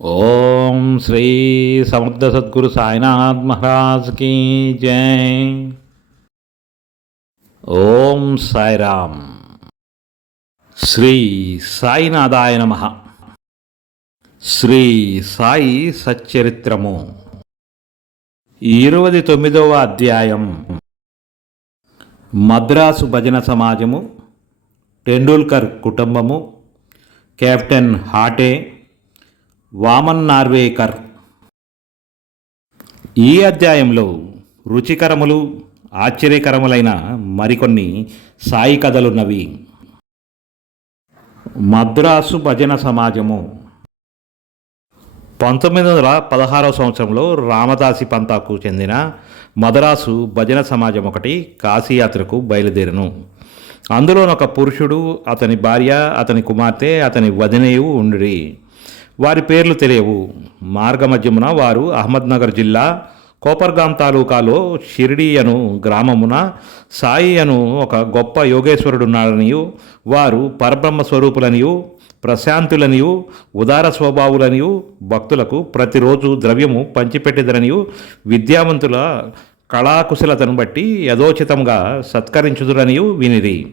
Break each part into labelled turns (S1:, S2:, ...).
S1: ఓం శ్రీ సమర్థ సద్గురు సాయినాథ్ మహారాజ్ కీ జై. ఓం సాయిరామ్. శ్రీ సాయినాథాయ నమ. శ్రీ సాయి సచ్చరిత్రము. ఇరవై తొమ్మిదవ అధ్యాయం. మద్రాసు భజన సమాజము టెండూల్కర్ కుటుంబము కెప్టెన్ హాటే వామన్ నార్వేకర్ ఈ అధ్యాయంలో రుచికరములు ఆశ్చర్యకరములైన మరికొన్ని సాయి కథలున్నవి. మద్రాసు భజన సమాజము. పంతొమ్మిది వందల పదహారవ సంవత్సరంలో రామదాసి పంతాకు చెందిన మద్రాసు భజన సమాజం ఒకటి కాశీయాత్రకు బయలుదేరను. అందులోనొక పురుషుడు అతని భార్య అతని కుమార్తె అతని వదినయు ఉండి వారి పేర్లు తెలియవు. మార్గమధ్యమున వారు అహ్మద్నగర్ జిల్లా కోపర్గాం తాలూకాలో షిరిడి అను గ్రామమున సాయి అను ఒక గొప్ప యోగేశ్వరుడున్నాడనియు వారు పరబ్రహ్మ స్వరూపులనియు ప్రశాంతులనియు ఉదార స్వభావులనియు భక్తులకు ప్రతిరోజు ద్రవ్యము పంచిపెట్టెదరనియు విద్యావంతుల కళాకుశలతను బట్టి యథోచితంగా సత్కరించుదురనియు వినిరి.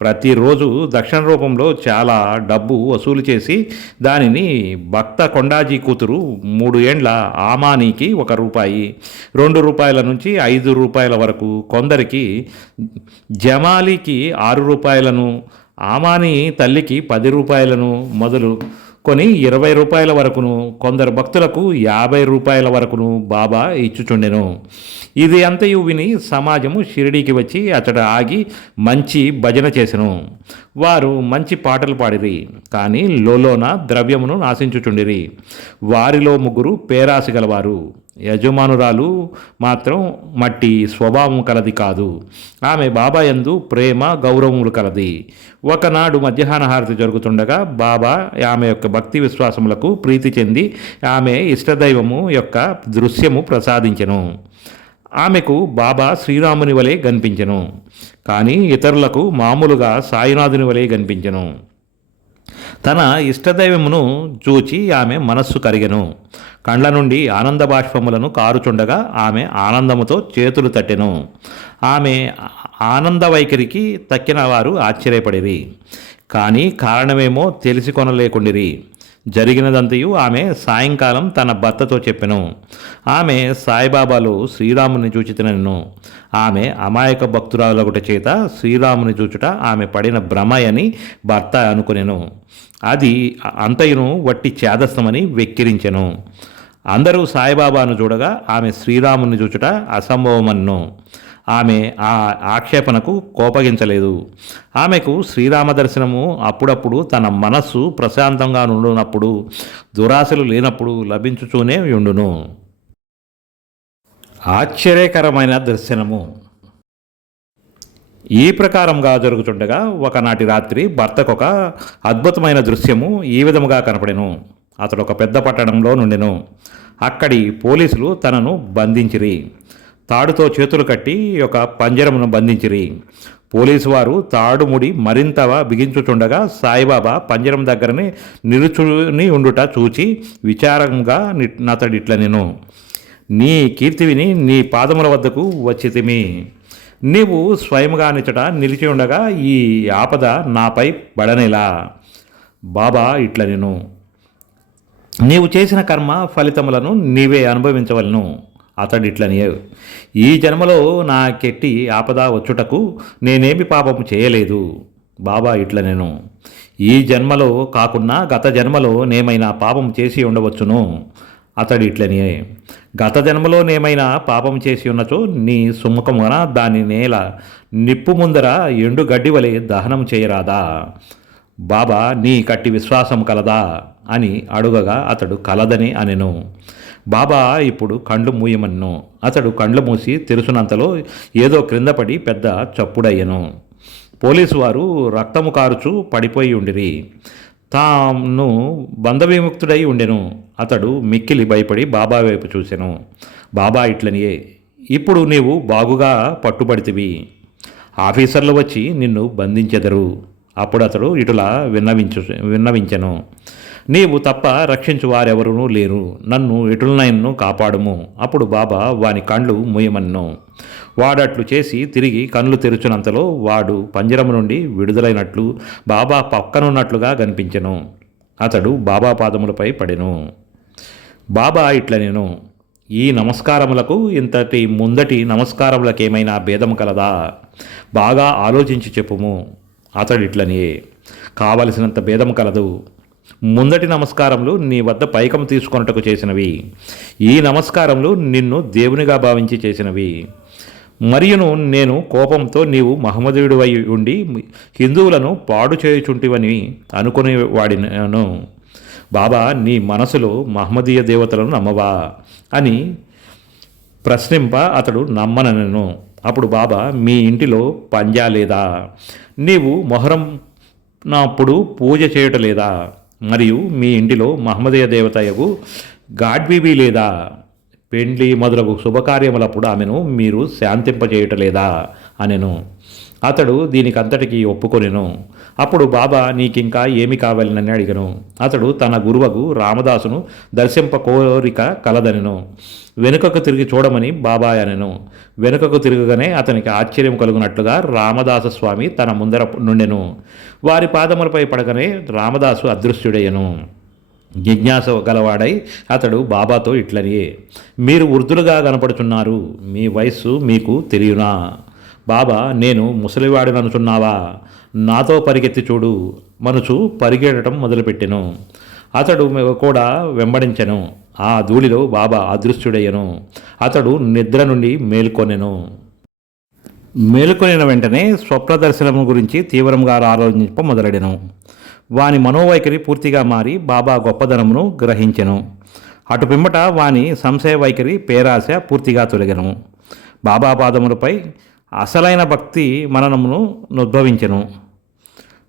S1: ప్రతిరోజు దక్షిణ రూపంలో చాలా డబ్బు వసూలు చేసి దానిని భక్త కొండాజీ కూతురు మూడు ఏండ్ల ఆమానీకి ఒక రూపాయి రెండు రూపాయల నుంచి ఐదు రూపాయల వరకు కొందరికి జమాలికి ఆరు రూపాయలను ఆమాని తల్లికి పది రూపాయలను మొదలు కొని ఇరవై రూపాయల వరకును కొందరు భక్తులకు యాభై రూపాయల వరకును బాబా ఇచ్చుచుండెను. ఇది అంతయు విని సమాజము షిరిడీకి వచ్చి అతడు ఆగి మంచి భజన చేసెను. వారు మంచి పాటలు పాడిరి కానీ లోలోన ద్రవ్యమును నాశించుచుండిరి. వారిలో ముగ్గురు పేరాసి గలవారు. యజమానురాలు మాత్రం మట్టి స్వభావం కలది కాదు. ఆమె బాబా యందు ప్రేమ గౌరవములు కలది. ఒకనాడు మధ్యాహ్న హారతి జరుగుతుండగా బాబా ఆమె యొక్క భక్తి విశ్వాసములకు ప్రీతి చెంది ఆమె ఇష్టదైవము యొక్క దృశ్యము ప్రసాదించెను. ఆమెకు బాబా శ్రీరాముని వలె కనిపించెను కానీ ఇతరులకు మామూలుగా సాయినాథుని వలె కనిపించెను. తన ఇష్టదైవమును చూచి ఆమె మనస్సు కరిగెను. కండ్ల నుండి ఆనంద బాష్పములను కారుచుండగా ఆమె ఆనందముతో చేతులు తట్టెను. ఆమె ఆనంద వైఖరికి తక్కిన వారు ఆశ్చర్యపడిరి. కానీ కారణమేమో తెలిసి కొనలేకుండిరి. జరిగినదంతయు ఆమె సాయంకాలం తన భర్తతో చెప్పెను. ఆమె సాయిబాబాలు శ్రీరాముని చూచితినను ఆమె అమాయక భక్తురాలొకటి చేత శ్రీరాముని చూచుట ఆమె పడిన భ్రమయని భర్త అనుకునేను. అది అంతయును వట్టి చేదస్తమని వెక్కిరించెను. అందరూ సాయిబాబాను చూడగా ఆమె శ్రీరాముని చూచుట అసంభవమన్ను ఆమె ఆ ఆక్షేపణకు కోపగించలేదు. ఆమెకు శ్రీరామ దర్శనము అప్పుడప్పుడు తన మనస్సు ప్రశాంతంగా నుండునప్పుడు దురాశలు లేనప్పుడు లభించుతూనే ఉండును. ఆశ్చర్యకరమైన దర్శనము. ఈ ప్రకారంగా జరుగుతుండగా ఒకనాటి రాత్రి భర్తకొక అద్భుతమైన దృశ్యము ఈ విధముగా కనపడెను. అతడు ఒక పెద్ద పట్టణంలో నుండెను. అక్కడి పోలీసులు తనను బంధించిరి. తాడుతో చేతులు కట్టి ఒక పంజరమును బంధించిరి. పోలీసు వారు తాడుముడి మరింత బిగించుచుండగా సాయిబాబా పంజరం దగ్గరనే నిలుచుని ఉండుట చూచి విచారంగా నతడిట్ల నేను నీ కీర్తి విని నీ పాదముల వద్దకు వచ్చితిమి. నీవు స్వయంగా నిచట నిలిచి ఉండగా ఈ ఆపద నాపై పడనేలా. బాబా ఇట్ల నేను నీవు చేసిన కర్మ ఫలితములను నీవే అనుభవించవలను. అతడు ఇట్లని ఈ జన్మలో నా కెట్టి ఆపద వచ్చుటకు నేనేమి పాపము చేయలేదు. బాబా ఇట్ల నేను ఈ జన్మలో కాకున్నా గత జన్మలో నేమైనా పాపం చేసి ఉండవచ్చును. అతడు ఇట్లనియే. గత జన్మలో నేమైనా పాపం చేసి ఉన్నచో నీ సుముఖమున దాని నేల నిప్పు ముందర ఎండు గడ్డి వలె దహనం చేయరాదా? బాబా నీ కట్టి విశ్వాసం కలదా? అని అడుగగా అతడు కలదని అనెను. బాబా ఇప్పుడు కండ్లు మూయమన్ను. అతడు కండ్లు మూసి తెరుసునంతలో ఏదో క్రిందపడి పెద్ద చప్పుడయ్యను. పోలీసు వారు రక్తము కారుచు పడిపోయి ఉండిరి. తాను బంధవిముక్తుడై ఉండెను. అతడు మిక్కిలి భయపడి బాబా వైపు చూసెను. బాబా ఇట్లనియే ఇప్పుడు నీవు బాగుగా పట్టుబడితివి. ఆఫీసర్లు వచ్చి నిన్ను బంధించెదరు. అప్పుడు అతడు ఇటులా విన్నవించు విన్నవించెను. నీవు తప్ప రక్షించు వారెవరూ లేరు. నన్ను ఇటులనైన్ను కాపాడుము. అప్పుడు బాబా వాని కండ్లు మూయమన్ను వాడట్లు చేసి తిరిగి కళ్ళు తెరుచునంతలో వాడు పంజరం నుండి విడుదలైనట్లు బాబా పక్కనున్నట్లుగా కనిపించెను. అతడు బాబా పాదములపై పడెను. బాబా ఇట్ల నేను ఈ నమస్కారములకు ఇంతటి ముందటి నమస్కారములకేమైనా భేదము కలదా? బాగా ఆలోచించి చెప్పుము. అతడిట్లనే కావలసినంత భేదం కలదు. ముందటి నమస్కారములు నీ వద్ద పైకం తీసుకొనుటకు చేసినవి. ఈ నమస్కారములు నిన్ను దేవునిగా భావించి చేసినవి. మరియును నేను కోపంతో నీవు మహమ్మదీయుడివై ఉండి హిందువులను పాడు చేయుచుంటివని అనుకుని వాడినను. బాబా నీ మనసులో మహమ్మదీయ దేవతలను నమ్మవా అని ప్రశ్నింప అతడు నమ్మనను. అప్పుడు బాబా మీ ఇంటిలో పంజా లేదా? నీవు మొహరం నాప్పుడు పూజ చేయటలేదా? మరియు మీ ఇంటిలో మహమ్మదీయ దేవతయగు గాడ్బీబీ లేదా? పెండ్లి మొదలగు శుభకార్యములప్పుడు ఆమెను మీరు శాంతింపజేయటలేదా అనెను. అతడు దీనికంతటికీ ఒప్పుకొనెను. అప్పుడు బాబా నీకింకా ఏమి కావాలినని అడిగను. అతడు తన గురువకు రామదాసును దర్శింప కోరిక కలదనెను. వెనుకకు తిరిగి చూడమని బాబా అనెను. వెనుకకు తిరగగానే అతనికి ఆశ్చర్యం కలుగునట్లుగా రామదాస స్వామి తన ముందర నుండెను. వారి పాదములపై పడగానే రామదాసు అదృశ్యుడయ్యను. జిజ్ఞాస గలవాడై అతడు బాబాతో ఇట్లని మీరు వృద్ధులుగా కనపడుచున్నారు. మీ వయస్సు మీకు తెలియనా? బాబా నేను ముసలివాడిననుచున్నావా? నాతో పరిగెత్తి చూడు మనుచు పరిగెడటం మొదలుపెట్టెను. అతడు కూడా వెంబడించెను. ఆ ధూళిలో బాబా అదృశ్యుడయ్యను. అతడు నిద్ర నుండి మేల్కొనెను. మేలుకొనిన వెంటనే స్వప్నదర్శనం గురించి తీవ్రంగా ఆలోచింప మొదలెడెను. వాని మనోవైఖరి పూర్తిగా మారి బాబా గొప్పదనమును గ్రహించెను. అటు పిమ్మట వాని సంశయ వైఖరి పేరాశ పూర్తిగా తొలగెను. బాబా పాదములపై అసలైన భక్తి మననమును ఉద్భవించెను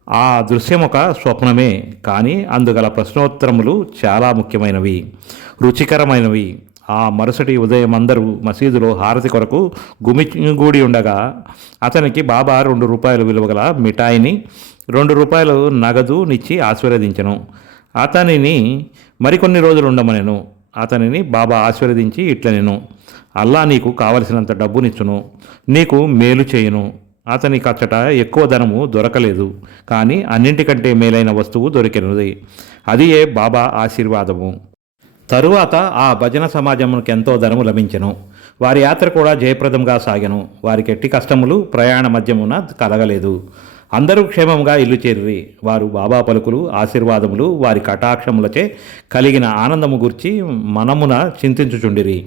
S1: ఆ దృశ్యం ఒక స్వప్నమే కానీ అందుగల ప్రశ్నోత్తరములు చాలా ముఖ్యమైనవి రుచికరమైనవి. ఆ మరుసటి ఉదయం అందరూ మసీదులో హారతి కొరకు గుమిగూడి ఉండగా అతనికి బాబా రెండు రూపాయలు విలువగల మిఠాయిని రెండు రూపాయలు నగదు నిచ్చి ఆశీర్వదించను. అతనిని మరికొన్ని రోజులు ఉండమనెను. అతనిని బాబా ఆశీర్వదించి ఇట్లనెను. అల్లా నీకు కావలసినంత డబ్బునిచ్చును. నీకు మేలు చేయును. అతని కచ్చట ఎక్కువ ధనము దొరకలేదు కానీ అన్నింటికంటే మేలైన వస్తువు దొరికినది. అది ఏ బాబా ఆశీర్వాదము. తరువాత ఆ భజన సమాజమునికి ఎంతో ధనము లభించెను. వారి యాత్ర కూడా జయప్రదంగా సాగెను. వారికి ఎట్టి కష్టములు ప్రయాణ మధ్యమున కలగలేదు. అందరూ క్షేమంగా ఇల్లు చేరిరి. వారు బాబా పలుకులు ఆశీర్వాదములు వారి కటాక్షములచే కలిగిన ఆనందము గురించి మనమున చింతించుచుండిరి.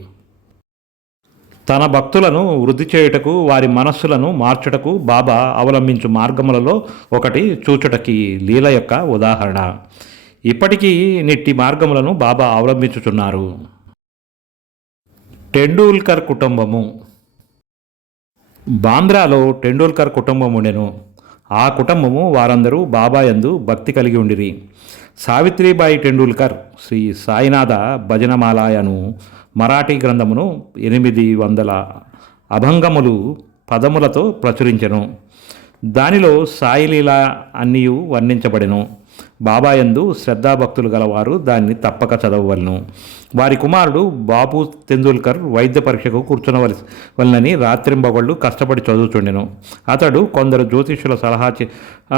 S1: తన భక్తులను వృద్ధి చేయుటకు వారి మనస్సులను మార్చుటకు బాబా అవలంబించు మార్గములలో ఒకటి చూచుటకి లీల యొక్క ఉదాహరణ. ఇప్పటికీ నిట్టి మార్గములను బాబా అవలంబించుచున్నారు. టెండూల్కర్ కుటుంబము. బాంద్రాలో టెండూల్కర్ కుటుంబం ఉండెను. ఆ కుటుంబము వారందరూ బాబా యందు భక్తి కలిగి ఉండిరి. సావిత్రిబాయి టెండూల్కర్ శ్రీ సాయినాథ భజనమాలాయను మరాఠీ గ్రంథమును ఎనిమిది వందల అభంగములు పదములతో ప్రచురించెను. దానిలో సాయిలీల అన్నీయు వర్ణించబడెను. బాబాయందు శ్రద్ధాభక్తులు గలవారు దాన్ని తప్పక చదవవలను. వారి కుమారుడు బాబు తెందూల్కర్ వైద్య పరీక్షకు కూర్చునవలసి వలనని రాత్రింబగళ్ళు కష్టపడి చదువుచుండెను. అతడు కొందరు జ్యోతిష్యుల సలహా చే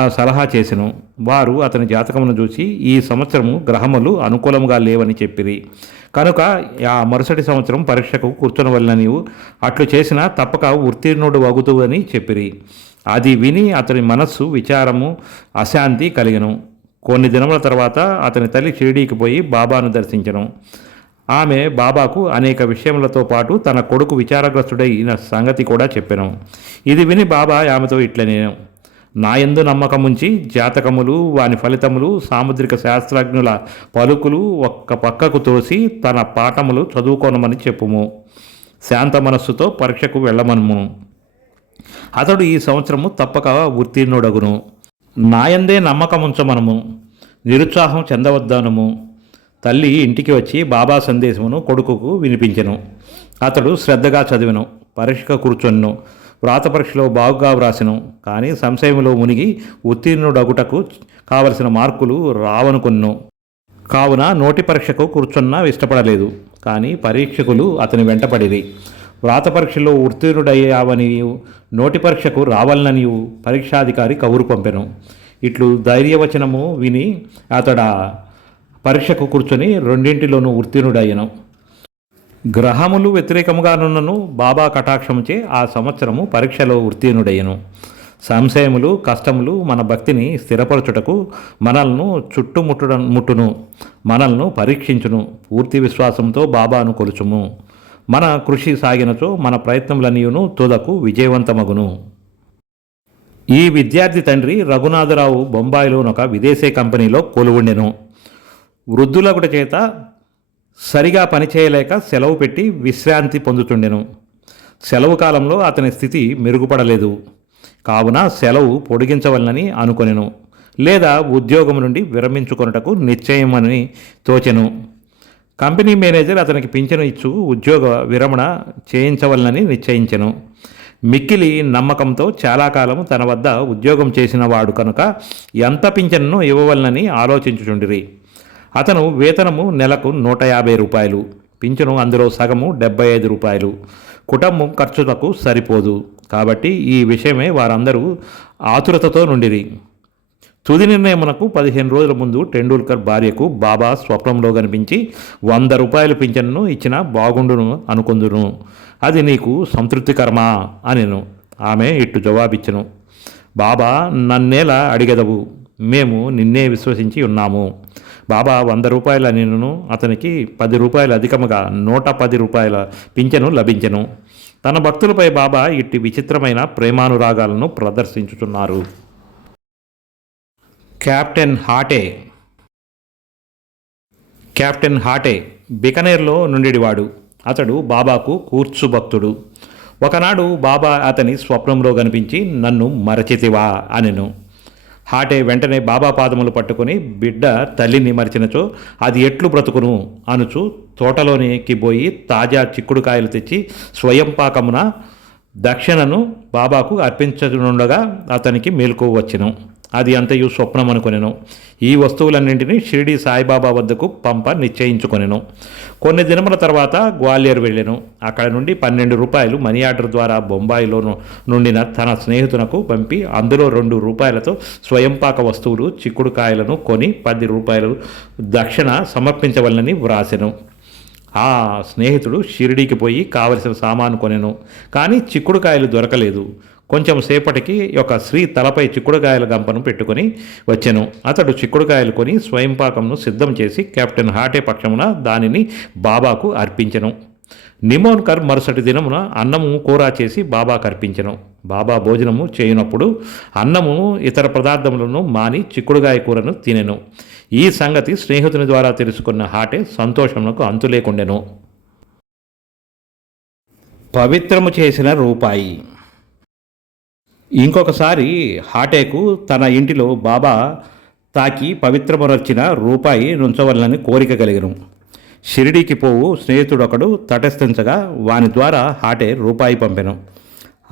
S1: సలహా చేసెను. వారు అతని జాతకమును చూసి ఈ సంవత్సరము గ్రహములు అనుకూలంగా లేవని చెప్పిరి. కనుక ఆ మరుసటి సంవత్సరం పరీక్షకు కూర్చునవలనని అట్లు చేసినా తప్పక ఉత్తీర్ణుడు వగుతువని చెప్పిరి. అది విని అతని మనస్సు విచారము అశాంతి కలిగను. కొన్ని దినముల తర్వాత అతని తల్లి షిరిడీకి పోయి బాబాను దర్శించడం. ఆమె బాబాకు అనేక విషయములతో పాటు తన కొడుకు విచారగ్రస్తుడైన సంగతి కూడా చెప్పాను. ఇది విని బాబా ఆమెతో ఇట్లనే నా యందు నమ్మకముంచి జాతకములు వాని ఫలితములు సాముద్రిక శాస్త్రజ్ఞుల పలుకులు ఒక్క పక్కకు తోసి తన పాఠములు చదువుకోనమని చెప్పుము. శాంత మనస్సుతో పరీక్షకు వెళ్ళమనుము. అతడు ఈ సంవత్సరము తప్పక ఉత్తీర్ణుడగును. నాయందే నమ్మకముంచమనము నిరుత్సాహం చెందవద్దనము. తల్లి ఇంటికి వచ్చి బాబా సందేశమును కొడుకుకు వినిపించెను. అతడు శ్రద్ధగా చదివను పరీక్ష కూర్చొన్ను వ్రాత పరీక్షలో బాగుగా వ్రాసెను. కానీ సంశయములో మునిగి ఉత్తీర్ణుడగుటకు కావలసిన మార్కులు రావనుకున్ను కావున నోటి పరీక్షకు కూర్చున్నా ఇష్టపడలేదు. కానీ పరీక్షకులు అతని వెంటపడిరి వ్రాత పరీక్షలో ఉత్తీర్ణుడయ్యావని నోటి పరీక్షకు రావాలని పరీక్షాధికారి కబురు పంపెను. ఇట్లు ధైర్యవచనము విని అతడ పరీక్షకు కూర్చొని రెండింటిలోనూ ఉత్తీర్ణుడయ్యను. గ్రహములు వ్యతిరేకముగానున్నను బాబా కటాక్షముచే ఆ సంవత్సరము పరీక్షలో ఉత్తీర్ణుడయ్యను. సంశయములు కష్టములు మన భక్తిని స్థిరపరచుటకు మనల్ను చుట్టుముట్టుడ ముట్టును మనల్ను పరీక్షించును. పూర్తి విశ్వాసంతో బాబాను కొలుచుము. మన కృషి సాగినచో మన ప్రయత్నములన్నీయును తుదకు విజయవంతమగును. ఈ విద్యార్థి తండ్రి రఘునాథరావు బొంబాయిలోనొక ఒక విదేశీ కంపెనీలో కొలువుండెను. వృద్ధులకుట చేత సరిగా పనిచేయలేక సెలవు పెట్టి విశ్రాంతి పొందుతుండెను. సెలవు కాలంలో అతని స్థితి మెరుగుపడలేదు. కావున సెలవు పొడిగించవలనని అనుకొనెను. లేదా ఉద్యోగం నుండి విరమించుకొనుటకు నిశ్చయమని తోచెను. కంపెనీ మేనేజర్ అతనికి పింఛను ఇచ్చు ఉద్యోగ విరమణ చేయించవలనని నిశ్చయించెను. మిక్కిలి నమ్మకంతో చాలా కాలం తన వద్ద ఉద్యోగం చేసిన వాడు కనుక ఎంత పింఛన్ను ఇవ్వవలనని ఆలోచించుచుండిరి. అతను వేతనము నెలకు నూట యాభై రూపాయలు పింఛను అందులో సగము డెబ్బై ఐదు రూపాయలు. కుటుంబం ఖర్చులకు సరిపోదు. కాబట్టి ఈ విషయమే వారందరూ ఆతురతతో నుండిరి. తుది నిర్ణయమునకు పదిహేను రోజుల ముందు టెండూల్కర్ భార్యకు బాబా స్వప్నంలో కనిపించి వంద రూపాయలు పింఛన్ను ఇచ్చిన బాగుండును అనుకుందును. అది నీకు సంతృప్తికరమా అనెను. ఆమె ఇట్టు జవాబిచ్చను. బాబా నన్నేలా అడిగదవు. మేము నిన్నే విశ్వసించి ఉన్నాము. బాబా వంద రూపాయల నిన్ను అతనికి పది రూపాయలు అధికముగా నూట పది రూపాయల పింఛను లభించెను. తన భక్తులపై బాబా ఇట్టి విచిత్రమైన ప్రేమానురాగాలను ప్రదర్శించుతున్నారు క్యాప్టెన్ హాటే. కెప్టెన్ హాటే బికనేర్లో నుండివాడు అతడు బాబాకు కూర్చు భక్తుడు ఒకనాడు బాబా అతని స్వప్నంలో కనిపించి నన్ను మరచితివా అనెను. హాటే వెంటనే బాబా పాదములు పట్టుకుని బిడ్డ తల్లిని మరిచినచో అది ఎట్లు బ్రతుకును అనుచు తోటలోనికి పోయి తాజా చిక్కుడుకాయలు తెచ్చి స్వయం పాకమున దక్షిణను బాబాకు అర్పించనుండగా అతనికి మేలుకు వచ్చెను అది అంతయు స్వప్నం అనుకొనెను. ఈ వస్తువులన్నింటినీ షిరిడి సాయిబాబా వద్దకు పంప నిశ్చయించుకొనెను. కొన్ని దినముల తర్వాత గ్వాలియర్ వెళ్ళెను. అక్కడ నుండి పన్నెండు రూపాయలు మనీ ఆర్డర్ ద్వారా బొంబాయిలో నుండిన తన స్నేహితునకు పంపి అందులో రెండు రూపాయలతో స్వయంపాక వస్తువులు చిక్కుడుకాయలను కొని పది రూపాయలు దక్షిణ సమర్పించవలనని వ్రాసెను. ఆ స్నేహితుడు షిరిడీకి పోయి కావలసిన సామాను కొనెను. కానీ చిక్కుడుకాయలు దొరకలేదు. కొంచెం సేపటికి ఒక స్త్రీ తలపై చిక్కుడుకాయల గంపను పెట్టుకొని వచ్చెను. అతడు చిక్కుడుకాయలు కొని స్వయంపాకంను సిద్ధం చేసి కెప్టెన్ హాటే పక్షమున దానిని బాబాకు అర్పించెను. నిమోన్కర్ మరుసటి దినమున అన్నము కూర చేసి బాబాకు అర్పించెను. బాబా భోజనము చేయనప్పుడు అన్నము ఇతర పదార్థములను మాని చిక్కుడుగాయ కూరను తినెను. ఈ సంగతి స్నేహితుని ద్వారా తెలుసుకున్న హాటే సంతోషమునకు అంతులేకుండెను. పవిత్రము చేసిన రూపాయి. ఇంకొకసారి హాటేకు తన ఇంటిలో బాబా తాకి పవిత్రమురచిన రూపాయి నుంచవలనని కోరిక కలిగను. షిరిడీకి పోవు స్నేహితుడొకడు తటస్థించగా వాని ద్వారా హాటే రూపాయి పంపెను.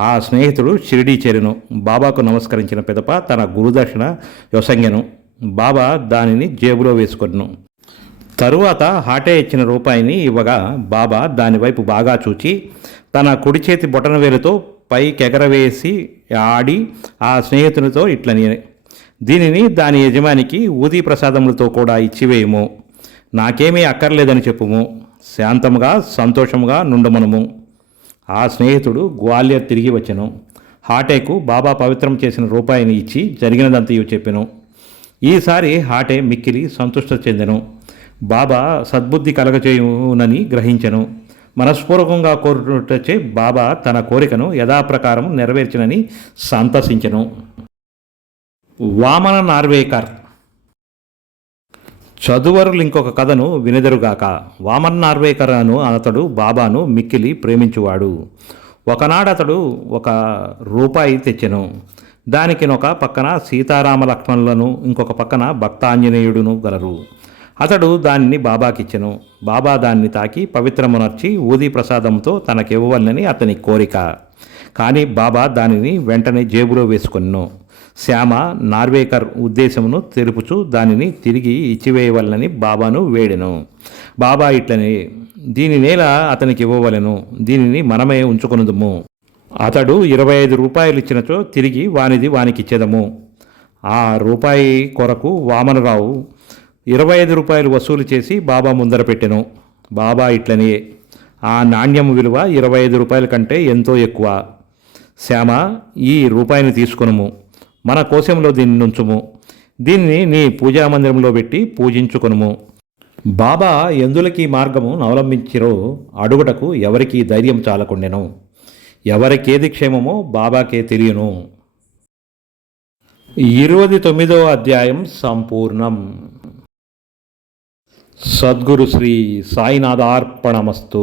S1: ఆ స్నేహితుడు షిరిడీ చేరెను. బాబాకు నమస్కరించిన పిదప తన గురుదక్షిణ యొసంగెను. బాబా దానిని జేబులో వేసుకొను తరువాత హాటే ఇచ్చిన రూపాయిని ఇవ్వగా బాబా దానివైపు బాగా చూచి తన కుడి చేతి బొటన పైకి ఎగరవేసి ఆడి ఆ స్నేహితునితో ఇట్లని దీనిని దాని యజమానికి ఊదీ ప్రసాదములతో కూడా ఇచ్చివేయము. నాకేమీ అక్కర్లేదని చెప్పుము. శాంతముగా సంతోషముగా నుండమనుము. ఆ స్నేహితుడు గ్వాలియర్ తిరిగి వచ్చెను. హాటేకు బాబా పవిత్రం చేసిన రూపాయిని ఇచ్చి జరిగినదంతయు చెప్పెను. ఈసారి హాటే మిక్కిలి సంతుష్ట చెందెను. బాబా సద్బుద్ధి కలగచేయునని గ్రహించెను. మనస్పూర్వకంగా కోరుటచే బాబా తన కోరికను యథాప్రకారం నెరవేర్చినని సంతసించను. వామన నార్వేకర్. చదువరులు ఇంకొక కథను వినెదరుగాక. వామన్ నార్వేకర్ అను అతడు బాబాను మిక్కిలి ప్రేమించువాడు. ఒకనాడు అతడు ఒక రూపాయి తెచ్చెను. దానికి ఒక పక్కన సీతారామ లక్ష్మణులను ఇంకొక పక్కన భక్తాంజనేయుడును గలరు. అతడు దానిని బాబాకిచ్చెను. బాబా దాన్ని తాకి పవిత్రమునర్చి ఊది ప్రసాదంతో తనకివ్వవలనని అతని కోరిక. కానీ బాబా దానిని వెంటనే జేబులో వేసుకొనెను. శ్యామ నార్వేకర్ ఉద్దేశమును తెలుపుచు దానిని తిరిగి ఇచ్చివేయవలనని బాబాను వేడెను. బాబా ఇట్లని దీని నేల అతనికి ఇవ్వవలెను దీనిని మనమే ఉంచుకొనుదుము. అతడు ఇరవై ఐదు రూపాయలు ఇచ్చినచో తిరిగి వానిది వానికిచ్చేదము. ఆ రూపాయి కొరకు వామనరావు ఇరవై ఐదు రూపాయలు వసూలు చేసి బాబా ముందర పెట్టెను. బాబా ఇట్లనే ఆ నాణ్యం విలువ ఇరవై ఐదు రూపాయల కంటే ఎంతో ఎక్కువ. శ్యామ ఈ రూపాయిని తీసుకునుము. మన కోశంలో దీన్ని నుంచుము. దీన్ని నీ పూజా మందిరంలో పెట్టి పూజించుకునుము. బాబా ఎందులకి మార్గము అవలంబించిరో అడుగుటకు ఎవరికి ధైర్యం చాలకుండెను. ఎవరికేది క్షేమమో బాబాకే తెలియను. ఇరవై తొమ్మిదో అధ్యాయం సంపూర్ణం. సద్గురు శ్రీ సాయినాథార్పణమస్తు